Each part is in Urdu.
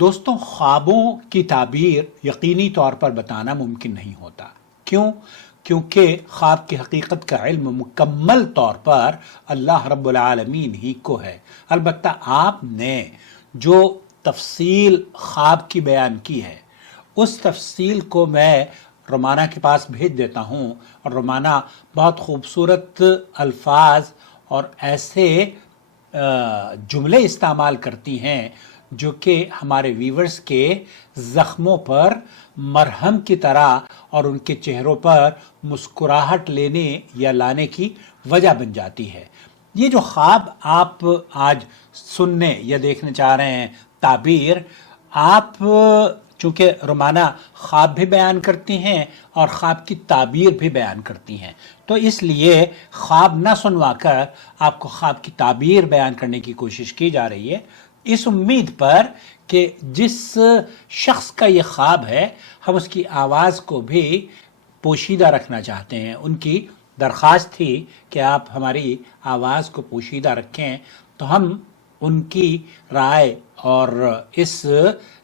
دوستوں، خوابوں کی تعبیر یقینی طور پر بتانا ممکن نہیں ہوتا۔ کیوں؟ کیونکہ خواب کی حقیقت کا علم مکمل طور پر اللہ رب العالمین ہی کو ہے۔ البتہ آپ نے جو تفصیل خواب کی بیان کی ہے، اس تفصیل کو میں رومانہ کے پاس بھیج دیتا ہوں، اور رومانہ بہت خوبصورت الفاظ اور ایسے جملے استعمال کرتی ہیں جو کہ ہمارے ویورز کے زخموں پر مرہم کی طرح اور ان کے چہروں پر مسکراہٹ لینے یا لانے کی وجہ بن جاتی ہے۔ یہ جو خواب آپ آج سننے یا دیکھنے چاہ رہے ہیں، تعبیر، آپ چونکہ رومانہ خواب بھی بیان کرتی ہیں اور خواب کی تعبیر بھی بیان کرتی ہیں، تو اس لیے خواب نہ سنوا کر آپ کو خواب کی تعبیر بیان کرنے کی کوشش کی جا رہی ہے، اس امید پر کہ جس شخص کا یہ خواب ہے ہم اس کی آواز کو بھی پوشیدہ رکھنا چاہتے ہیں۔ ان کی درخواست تھی کہ آپ ہماری آواز کو پوشیدہ رکھیں، تو ہم ان کی رائے اور اس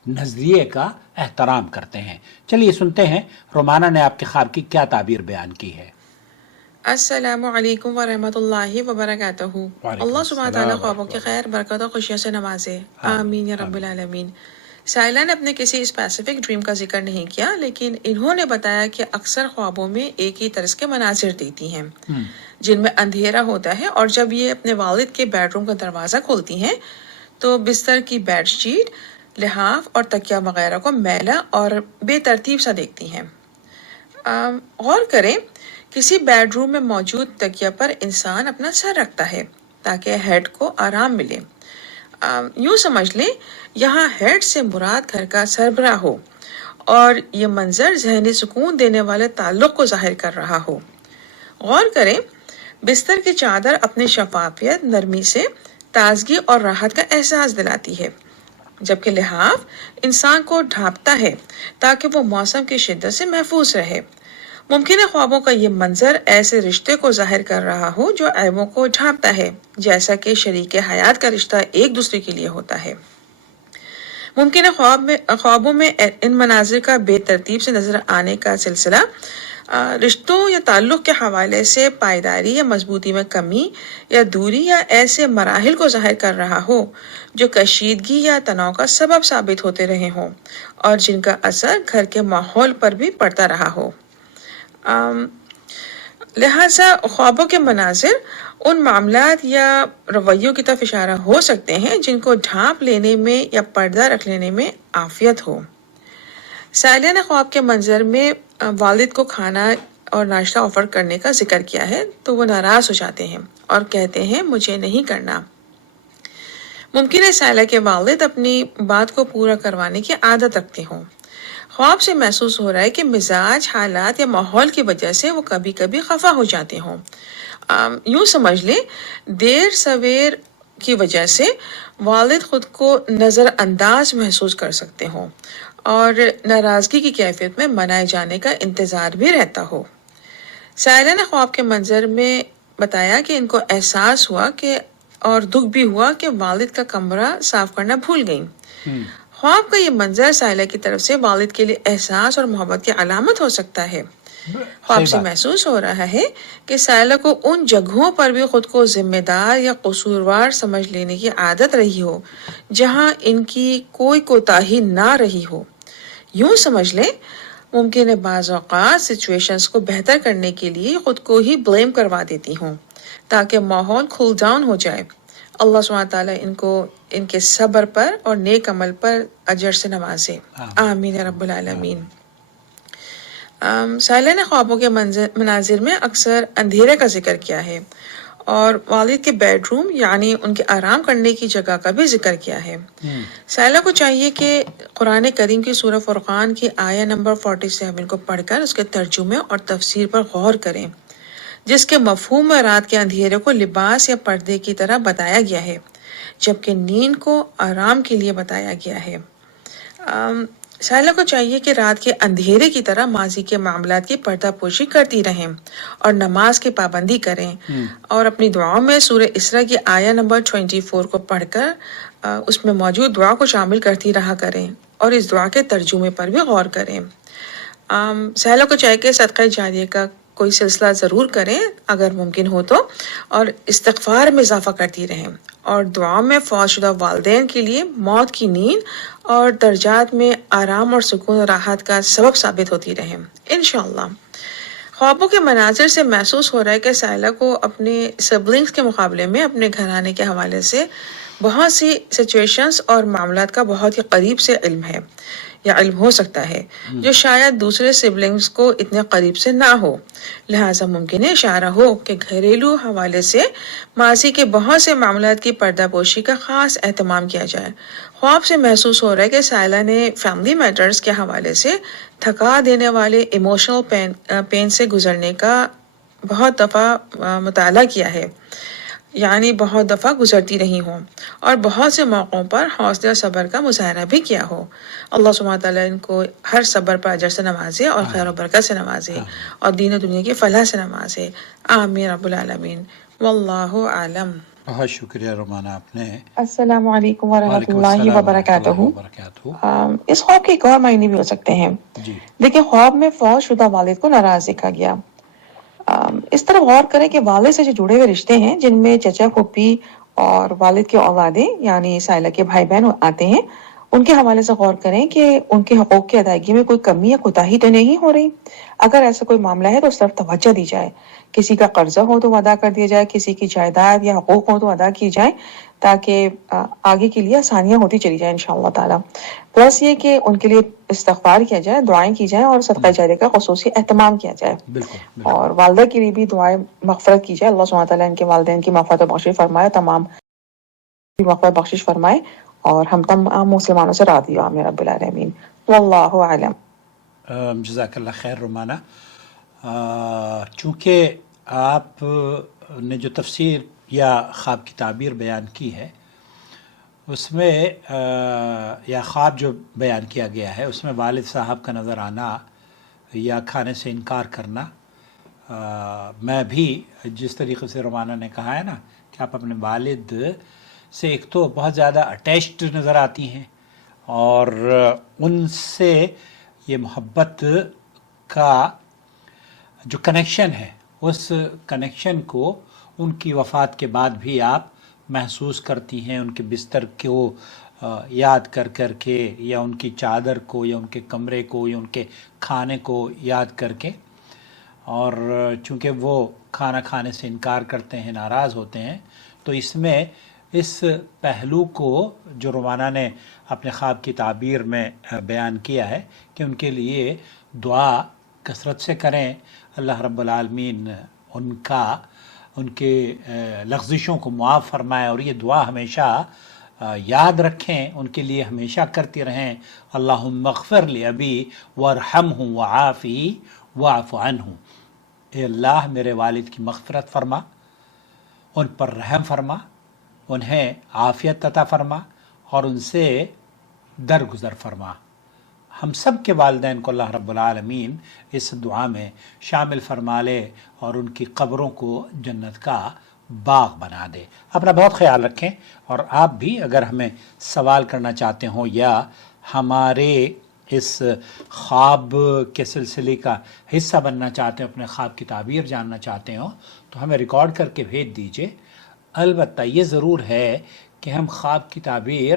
نظریے کا احترام کرتے ہیں۔ چلیے سنتے ہیں رومانہ نے آپ کے خواب کی کیا تعبیر بیان کی ہے۔ السلام علیکم ورحمۃ اللہ وبرکاتہ۔ اللہ سبحانہ تعالیٰ خوابوں کی خیر، برکت اور خوشیوں سے نوازے، آمین یا رب العالمین۔ سائلہ نے اپنے کسی اسپیسیفک ڈریم کا ذکر نہیں کیا، لیکن انہوں نے بتایا کہ اکثر خوابوں میں ایک ہی طرز کے مناظر دیتی ہیں جن میں اندھیرا ہوتا ہے، اور جب یہ اپنے والد کے بیڈ روم کا دروازہ کھولتی ہیں تو بستر کی بیڈ شیٹ، لحاف اور تکیہ وغیرہ کو میلا اور بے ترتیب سا دیکھتی ہیں۔ غور کریں، کسی بیڈ روم میں موجود تکیہ پر انسان اپنا سر رکھتا ہے تاکہ ہیڈ کو آرام ملے۔ یوں سمجھ لیں یہاں ہیڈ سے مراد گھر کا سربراہ ہو، اور یہ منظر ذہنی سکون دینے والے تعلق کو ظاہر کر رہا ہو۔ غور کریں، بستر کی چادر اپنی شفافیت، نرمی سے تازگی اور راحت کا احساس دلاتی ہے، جبکہ لحاف انسان کو ڈھانپتا ہے تاکہ وہ موسم کی شدت سے محفوظ رہے۔ ممکن ہے خوابوں کا یہ منظر ایسے رشتے کو ظاہر کر رہا ہو جو عیبوں کو ڈھانپتا ہے، جیسا کہ شریک حیات کا رشتہ ایک دوسرے کے لیے ہوتا ہے۔ ممکن ہے خوابوں میں ان مناظر کا بے ترتیب سے نظر آنے کا سلسلہ رشتوں یا تعلق کے حوالے سے پائیداری یا مضبوطی میں کمی یا دوری یا ایسے مراحل کو ظاہر کر رہا ہو جو کشیدگی یا تناؤ کا سبب ثابت ہوتے رہے ہوں، اور جن کا اثر گھر کے ماحول پر بھی پڑتا رہا ہو۔ لہٰذا خوابوں کے مناظر ان معاملات یا رویوں کی طرف اشارہ ہو سکتے ہیں جن کو ڈھانپ لینے میں یا پردہ رکھ لینے میں عافیت ہو۔ سائلہ نے خواب کے منظر میں والد کو کھانا اور ناشتہ آفر کرنے کا ذکر کیا ہے تو وہ ناراض ہو جاتے ہیں اور کہتے ہیں مجھے نہیں کرنا۔ ممکن ہے سائلہ کے والد اپنی بات کو پورا کروانے کی عادت رکھتے ہوں۔ خواب سے محسوس ہو رہا ہے کہ مزاج، حالات یا ماحول کی وجہ سے وہ کبھی کبھی خفا ہو جاتے ہوں۔ یوں سمجھ لیں دیر سویر کی وجہ سے والد خود کو نظر انداز محسوس کر سکتے ہوں، اور ناراضگی کی کیفیت میں منائے جانے کا انتظار بھی رہتا ہو۔ سائلہ نے خواب کے منظر میں بتایا کہ ان کو احساس ہوا کہ اور دکھ بھی ہوا کہ والد کا کمرہ صاف کرنا بھول گئیں۔ خواب کا یہ منظر سائلہ کی طرف سے والد کے لیے احساس اور محبت کی علامت ہو سکتا ہے۔ خواب سے محسوس ہو رہا ہے کہ سائلہ کو ان جگہوں پر بھی خود کو ذمہ دار یا قصوروار سمجھ لینے کی عادت رہی ہو جہاں ان کی کوئی کوتاہی نہ رہی ہو۔ یوں سمجھ لیں ممکن ہے بعض اوقات سچویشنز کو بہتر کرنے کے لیے خود کو ہی بلیم کروا دیتی ہوں تاکہ ماحول کول ڈاؤن ہو جائے۔ اللہ سبحانہ تعالیٰ ان کو ان کے صبر پر اور نیک عمل پر اجر سے نوازے، آمین یا رب العالمین۔ سائلہ نے خوابوں کے مناظر میں اکثر اندھیرے کا ذکر کیا ہے، اور والد کے بیڈ روم یعنی ان کے آرام کرنے کی جگہ کا بھی ذکر کیا ہے۔ سائلہ کو چاہیے کہ قرآن کریم کی سورہ فرقان کی آیہ نمبر 47 کو پڑھ کر اس کے ترجمے اور تفسیر پر غور کریں، جس کے مفہوم میں رات کے اندھیرے کو لباس یا پردے کی طرح بتایا گیا ہے، جبکہ نیند کو آرام کے لیے بتایا گیا ہے۔ سائلہ کو چاہیے کہ رات کے اندھیرے کی طرح ماضی کے معاملات کی پردہ پوشی کرتی رہیں اور نماز کی پابندی کریں، اور اپنی دعاؤں میں سورہ اسراء کی آیہ نمبر 24 کو پڑھ کر اس میں موجود دعا کو شامل کرتی رہا کریں اور اس دعا کے ترجمے پر بھی غور کریں۔ سہیلا کو چاہے کہ صدقہ جاریہ کا کوئی سلسلہ ضرور کریں اگر ممکن ہو تو، اور استغفار میں اضافہ کرتی رہیں، اور دعا میں فوت شدہ والدین کے لیے موت کی نیند اور درجات میں آرام اور سکون و راحت کا سبب ثابت ہوتی رہیں انشاءاللہ۔ خوابوں کے مناظر سے محسوس ہو رہا ہے کہ سائلہ کو اپنے سبلنگز کے مقابلے میں اپنے گھرانے کے حوالے سے بہت سی سچویشنز اور معاملات کا بہت ہی قریب سے علم ہے یا علم ہو سکتا ہے، جو شاید دوسرے سبلنگز کو اتنے قریب سے نہ ہو۔ لہٰذا ممکن ہے اشارہ ہو کہ گھریلو حوالے سے ماضی کے بہت سے معاملات کی پردہ پوشی کا خاص اہتمام کیا جائے۔ خواب سے محسوس ہو رہا ہے کہ سائلہ نے فیملی میٹرز کے حوالے سے تھکا دینے والے ایموشنل پین سے گزرنے کا بہت دفعہ مطالعہ کیا ہے، یعنی بہت دفعہ گزرتی رہی ہوں، اور بہت سے موقعوں پر حوصلہ صبر کا مظاہرہ بھی کیا ہو۔ اللہ سبحانہ تعالیٰ ان کو ہر صبر پر اجر سے نوازے اور خیر و برکت سے نوازے اور دین و دنیا کی فلاح سے نوازے، آمین رب العالمین، واللہ اعلم۔ بہت شکریہ رومانہ آپ نے۔ السلام علیکم ورحمۃ وعلیکم اللہ السلام وبرکاتہ۔ وبرکاتہ۔ اس خواب کے ایک اور معنی بھی ہو سکتے ہیں۔ جی دیکھیں، خواب میں فوت شدہ والد کو ناراض دیکھا گیا۔ اس طرف غور کریں کہ والد سے جو جڑے ہوئے رشتے ہیں، جن میں چچا پھوپھی اور والد کے اولادیں یعنی سائلہ کے بھائی بہن آتے ہیں، ان کے حوالے سے غور کریں کہ ان کے حقوق کی ادائیگی میں کوئی کمی یا کوتاہی تو نہیں ہو رہی۔ اگر ایسا کوئی معاملہ ہے تو اس طرف توجہ دی جائے۔ کسی کا قرضہ ہو تو ادا کر دیا جائے، کسی کی جائیداد یا حقوق ہو تو ادا کی جائے، تاکہ آگے کے لیے آسانیاں ہوتی چلی جائیں انشاءاللہ تعالیٰ۔ پلس یہ کہ ان کے لیے استغفار کیا جائے، دعائیں کی جائیں اور صدقہ جاریہ کا خصوصی اہتمام کیا جائے، بالکل اور والدہ کے لیے بھی دعائیں مغفرت کی جائے۔ اللہ سبحانہ تعالیٰ ان کے والدین کی مغفرت و بخشش فرمائے، تمام کی مغفرت بخشش فرمائے، اور ہم تمام مسلمانوں سے راضی ہو، آمین رب العالمین، واللہ اعلم۔ جزاک اللہ خیر رومانہ۔ چونکہ آپ نے جو تفسیر یا خواب کی تعبیر بیان کی ہے، اس میں یا خواب جو بیان کیا گیا ہے، اس میں والد صاحب کا نظر آنا یا کھانے سے انکار کرنا، میں بھی جس طریقے سے رومانہ نے کہا ہے نا کہ آپ اپنے والد سے ایک تو بہت زیادہ اٹیچڈ نظر آتی ہیں، اور ان سے یہ محبت کا جو کنیکشن ہے، اس کنیکشن کو ان کی وفات کے بعد بھی آپ محسوس کرتی ہیں، ان کے بستر کو یاد کر کر کے، یا ان کی چادر کو، یا ان کے کمرے کو، یا ان کے کھانے کو یاد کر کے۔ اور چونکہ وہ کھانا کھانے سے انکار کرتے ہیں، ناراض ہوتے ہیں، تو اس میں اس پہلو کو جو رومانہ نے اپنے خواب کی تعبیر میں بیان کیا ہے کہ ان کے لیے دعا کثرت سے کریں، اللہ رب العالمین ان کے لغزشوں کو معاف فرمائے، اور یہ دعا ہمیشہ یاد رکھیں، ان کے لیے ہمیشہ کرتی رہیں، اللہم اغفر لأبی وارحمہ وعافی واعف عنہ۔ اے اللہ میرے والد کی مغفرت فرما، ان پر رحم فرما، انہیں عافیت عطا فرما، اور ان سے درگزر فرما۔ ہم سب کے والدین کو اللہ رب العالمین اس دعا میں شامل فرما لے، اور ان کی قبروں کو جنت کا باغ بنا دے۔ اپنا بہت خیال رکھیں، اور آپ بھی اگر ہمیں سوال کرنا چاہتے ہوں یا ہمارے اس خواب کے سلسلے کا حصہ بننا چاہتے ہیں، اپنے خواب کی تعبیر جاننا چاہتے ہوں، تو ہمیں ریکارڈ کر کے بھیج دیجئے۔ البتہ یہ ضرور ہے کہ ہم خواب کی تعبیر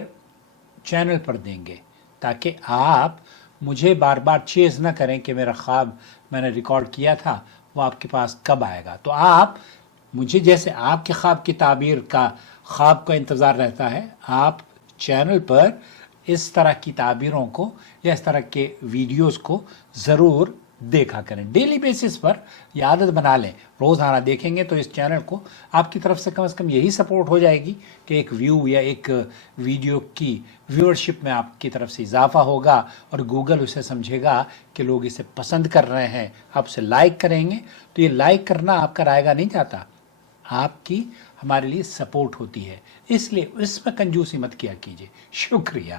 چینل پر دیں گے، تاکہ آپ مجھے بار بار چیز نہ کریں کہ میرا خواب میں نے ریکارڈ کیا تھا، وہ آپ کے پاس کب آئے گا۔ تو آپ مجھے، جیسے آپ کے خواب کی تعبیر کا خواب کا انتظار رہتا ہے، آپ چینل پر اس طرح کی تعبیروں کو یا اس طرح کے ویڈیوز کو ضرور دیکھا کریں، ڈیلی بیسس پر یہ عادت بنا لیں۔ روزانہ دیکھیں گے تو اس چینل کو آپ کی طرف سے کم یہی سپورٹ ہو جائے گی کہ ایک ویو یا ایک ویڈیو کی ویورشپ میں آپ کی طرف سے اضافہ ہوگا، اور گوگل اسے سمجھے گا کہ لوگ اسے پسند کر رہے ہیں، آپ اسے لائک کریں گے، تو یہ لائک کرنا آپ کا رائے گا نہیں جاتا، آپ کی ہمارے لیے سپورٹ ہوتی ہے، اس لیے اس میں کنجوسی مت کیا کیجیے۔ شکریہ۔